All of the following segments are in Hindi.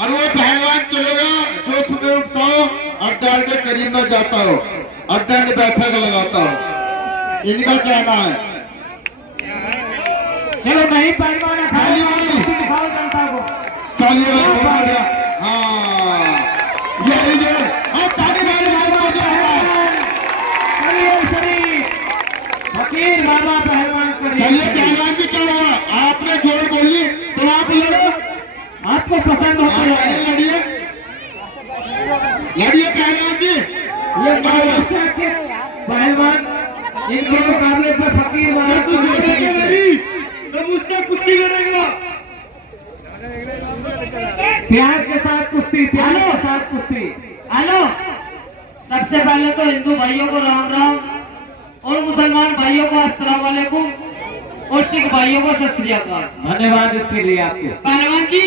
और वो पहलवान चलेगा जो सुबह उठता हो अड्डा के करीब में जाता हो, अड्डा में बैठक लगाता हो। इनका कहना है चलो नहीं पहलवान दिखाओ जनता को। चलिए हाँ यही जो फकीर बाबा पहलवान चलिए पहलवान जी क्या हुआ, आपने जोर बोली तो आप लड़ो, आपको पसंद होता है लड़िए लड़िए पहलवान जी। ये महाराष्ट्र के पहलवान इनके मुकाबले पर फकीर बाबा को तो मुझसे कुश्ती लड़ेगा, प्यार के साथ कुश्ती, प्यार के साथ कुश्ती। हेलो, सबसे पहले तो हिंदू भाइयों को राम राम और मुसलमान भाइयों को अस्सलाम वालेकुम और सिख भाइयों को सत श्री अकाल। धन्यवाद इसके लिए आपको। पहलवान जी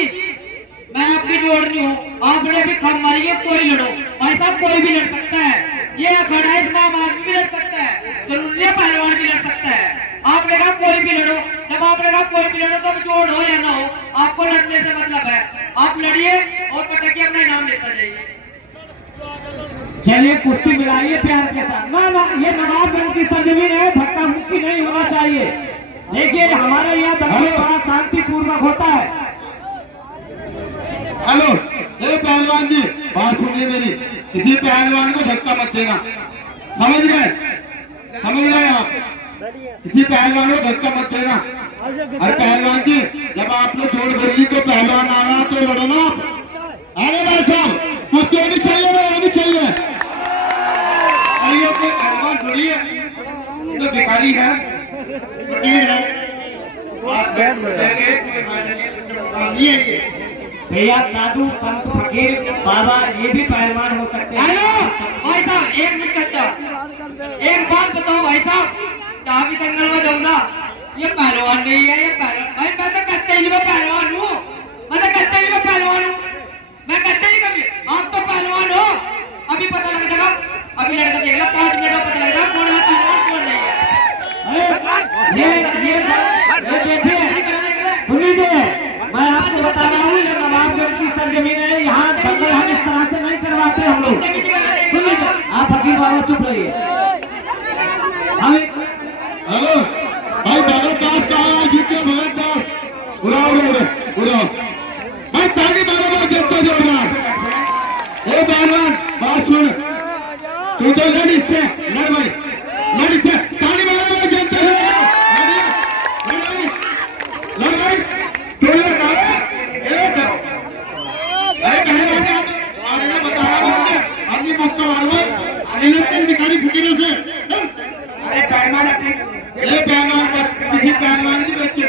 मैं आपकी जोड़ रही हूँ, आपने भी खम मारिए, कोई लड़ो भाई साहब, कोई भी लड़ सकता है। ये अखाड़ा है, इसमें आम आदमी भी लड़ सकता है, जरूरी है पहलवान भी लड़ सकता है। आपने कहा कोई भी लड़ो, जब आपने कहा कोई भी लड़ो तो जोड़ हो या ना हो, आपको लड़ने से मतलब है। आप लड़िए और पटकिए, अपना इनाम लेता जाइए। चलिए कुश्ती मिलाइए प्यार के साथ। ना ना ये नवाबगंज की सरजमीन है, धक्का मुक्की नहीं होना चाहिए। देखिए हमारे यहाँ दंगल बड़ा शांतिपूर्वक होता है। हेलो ये पहलवान जी बात सुनिए मेरी, किसी पहलवान को धक्का मत देना, समझ गए आप, किसी पहलवान को धक्का मत देना। अरे पहलवान जी जब आपने जोड़ बोली तो पहलवान आ रहा तो लड़ो ना आप। अरे भाई साहब कुछ होनी चाहिए ना, होनी चाहिए। पहलवान थोड़ी है, तो भिखारी है, भैया साधु संत फकीर बाबा ये भी पहलवान हो सकते हैं। हेलो भाई साहब एक मिनट कच्चा, एक बात बताओ भाई साहब, जहाँ भी दंगल में जाऊँ ना, ये पहलवान नहीं है, ये पहलवान भाई मैं तो कत्ते में पहलवान हूँ, मैं तो कत्ते में पहलवान हूँ, मैं कत्ते ही कभी, आप तो पहलवान हो। अभी पता लग जाएगा, अभी लड़का देख लो 5 मिनट में पता लग जाएगा कौन है पहलवान कौन नहीं है। सुनिए मैं आपको बता रहा हूँ ये नवाबगंज की सरजमीन है, यहाँ दंगल हम इस तरह से नहीं करवाते हम लोग। सुनिए आप फकीर बाबा चुप रहिए। हेलो भाई भगत दास कहा जीते, भगत दास उड़ाओ भाई ताली मारो भाई जनता जोरदार। ए पहलवान बात सुन, तू तो लड़ इससे, लड़ भाई लड़ इससे, ताली मारो भाई जनता जोरदार। लड़ भाई तू लड़ बता रहा आदमी मुझको मालूम भिखारी फकीरों से। अरे पहलवान ये पहलवान किसी पहलवान की बच्चे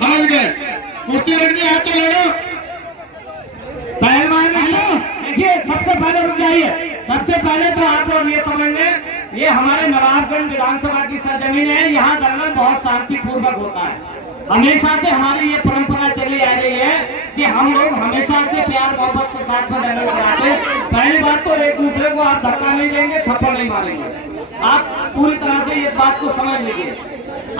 समझ गए, कुश्ती लड़नी है तो लड़ो। पहलवान देखिए सबसे पहले रुक जाइए, सबसे पहले तो आप लोग ये समझ लें ये हमारे नवाबगंज विधानसभा की सरजमीन है, यहाँ दंगल बहुत शांतिपूर्वक होता है। हमेशा से हमारी ये परंपरा चली आ रही है कि हम लोग हमेशा से प्यार मोहब्बत के साथ में दंगल कराते हैं। पहली बात तो एक दूसरे को आप धक्का नहीं देंगे, थप्पड़ नहीं मारेंगे। आप पूरी तरह से इस बात को समझ लीजिए।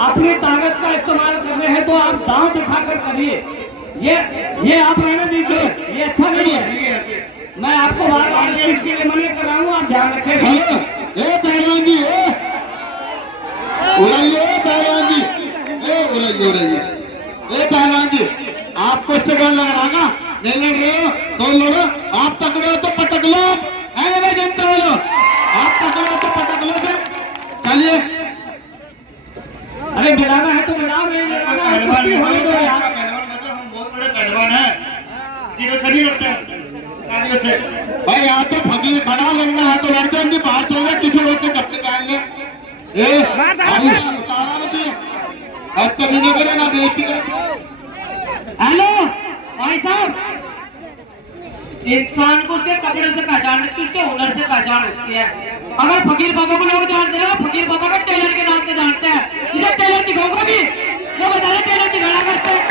अपनी ताकत का इस्तेमाल करने हैं तो आप दांव दिखाकर करिए, ये आप रहने दीजिए, ये अच्छा नहीं है। मैं आपको बार बार इसके लिए मना कर रहा हूँ, आप ध्यान रखें। पहलवान जी उड़ाइए, पहलवान जी उड़ाइए। पहलवान जी आपको इससे डर लग रहा ना, नहीं लड़ रहे हो तो लड़ो, आप पकड़े हो तो पटक लो। अरे भाई जनता बोलो, आप पकड़े हो तो पटक लो से। चलिए अरे मिलाना है तो मिलाओ, नहीं मिलाना है तो भी होने दो यार। हम बहुत बड़े पहलवान हैं, सभी लड़ते हैं भाई। यहाँ तो फकीर बना लड़ना है तो लड़ते हैं, बाहर चल रहे किसी लोग से कपड़े पहन ले। कभी नहीं करे ना बेइज्जती करे। हेलो भाई साहब, इंसान को उसके कपड़े से पहचान लेती है, उसके हुनर से पहचान लेती है। अगर फकीर बाबा को लोग जानते हैं, फकीर बाबा का टेलर के नाम से जानते हैं, इसे टेलर दिखाऊंगा भी, जो बता रहे टेलर दिखाना करते हैं।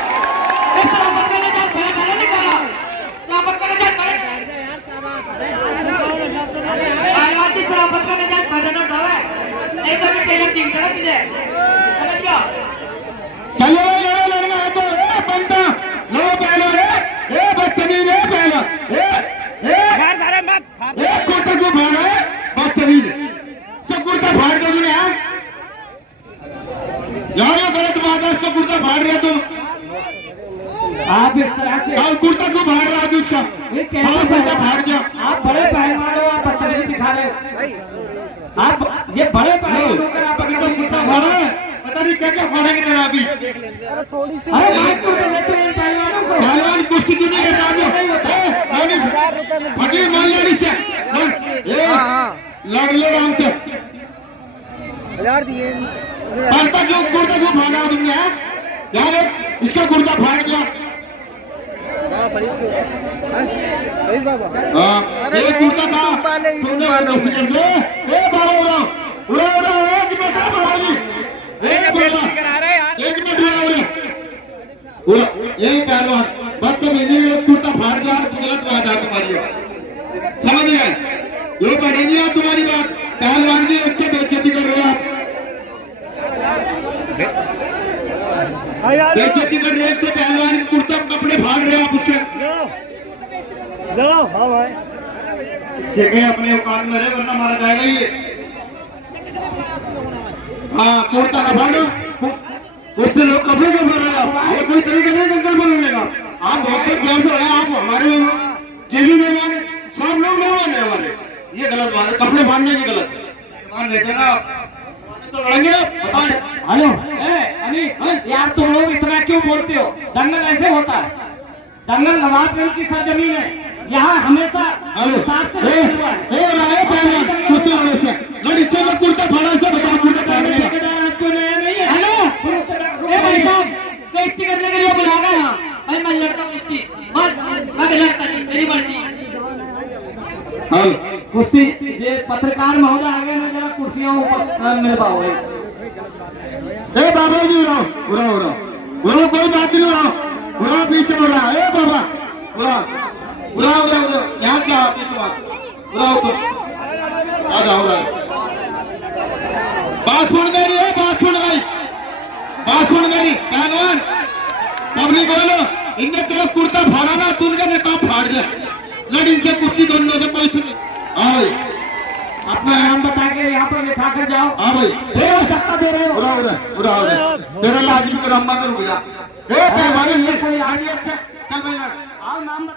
नहीं तो मैं टेलर दिख रहा तुझे, समझ गया? चलो लड़ना है तो बनता लो पहलो, बदतमीज है पहलो। तरह से और कुर्ता क्यों फाड़ रहा है दूसरा? ये कैसे और कुर्ता फाड़ गया। आप बड़े पहलवान हो, आप बदतमीजी दिखा रहे हो। आप ये बड़े पहलवान होकर आप अपना कुर्ता फाड़ा है, पता नहीं क्या क्या फाड़ेंगे तेरा अभी। अरे मार क्यों देते हैं पहलवानों को? पहलवान कुश्ती क्यों नहीं करता जो? फकीर मान लेनी से लड़ ले आराम से। पालता क्यों कुर्ता क्यों फाड़ा तुमने? यार इसका कुर्ता फाड़ गया। अरे ये नहीं, कुर्ता था यूट्यूब वाले, यूट्यूब वालों में। ए बाबा उड़ा उड़ा एक मिनट बाबा जी, एक मिनट एक मिनट उड़ा यही पहलवान बदतमीजी कुर्ता फाड़ गया। गलत बात है तुम्हारी, समझ गए? ये पढ़ेंगे आप तुम्हारी बात। पहलवान की उसके बेइज्जती कर रहे हो आप, बेइज्जती कर रहे हो। पहलवान कुर्ता कपड़े फाड़ रहे हो आप उससे। सीखे अपने औकात में रहे वरना मारा जाएगा ये। हाँ कुर्ता का फाड़ो, उससे लोग कपड़े क्यों कर रहे हैं आप? ये कोई तरीका नहीं जंगल बोलने का। आप बहुत प्यार से हैं, आप हमारे जेबी मेहमान सब लोग मेहमान है हमारे। ये गलत बात है, कपड़े बांधने की गलत मान लेते ना तो लड़ेंगे। हेलो अमीश, यार तुम लोग इतना क्यों बोलते हो? दंगल ऐसे होता है, दंगल नवाबगंज की सरजमीन है, यहाँ हमेशा साथ से लड़ाई हुआ है। कुर्ता फाड़ा से बताओ, कुर्ता फाड़ने का कोई नया नहीं है। हेलो ए भाई साहब, कुश्ती करने के लिए बुलाया यहाँ। भाई मैं लड़ता हूँ कुश्ती, बस मैं लड़ता नहीं, मेरी मर्जी। कुर्सी ये पत्रकार महोदय आगे में जरा कुर्सियों ऊपर मिल पाओ। ए बाबा जी उड़ाओ उड़ाओ उड़ाओ उड़ाओ, कोई बात नहीं, उड़ाओ उड़ाओ पीछे उड़ाओ। ए बाबा उड़ाओ उड़ाओ उड़ाओ उड़ाओ, यहाँ क्या पीछे उड़ाओ तो आ जाओ उड़ाओ। बात सुन मेरी है, बात सुन भाई, बात सुन मेरी। पहलवान पब्लिक बोलो, इनने तेरा कुर्ता फाड़ा ना, तू उनका नकाब फाड़ दे। लड़ इनसे कुश्ती दोनों से कोई सुनी। हाँ भाई अपना नाम बता के यहाँ पर लिखा कर जाओ। हाँ भाई धक्का दे रहे हो। उड़ा उड़ा उड़ा उड़ा तेरा लाजिम को रम्मा में रुक जा। ए पहलवान ये कोई आ गया, चल भाई आओ नाम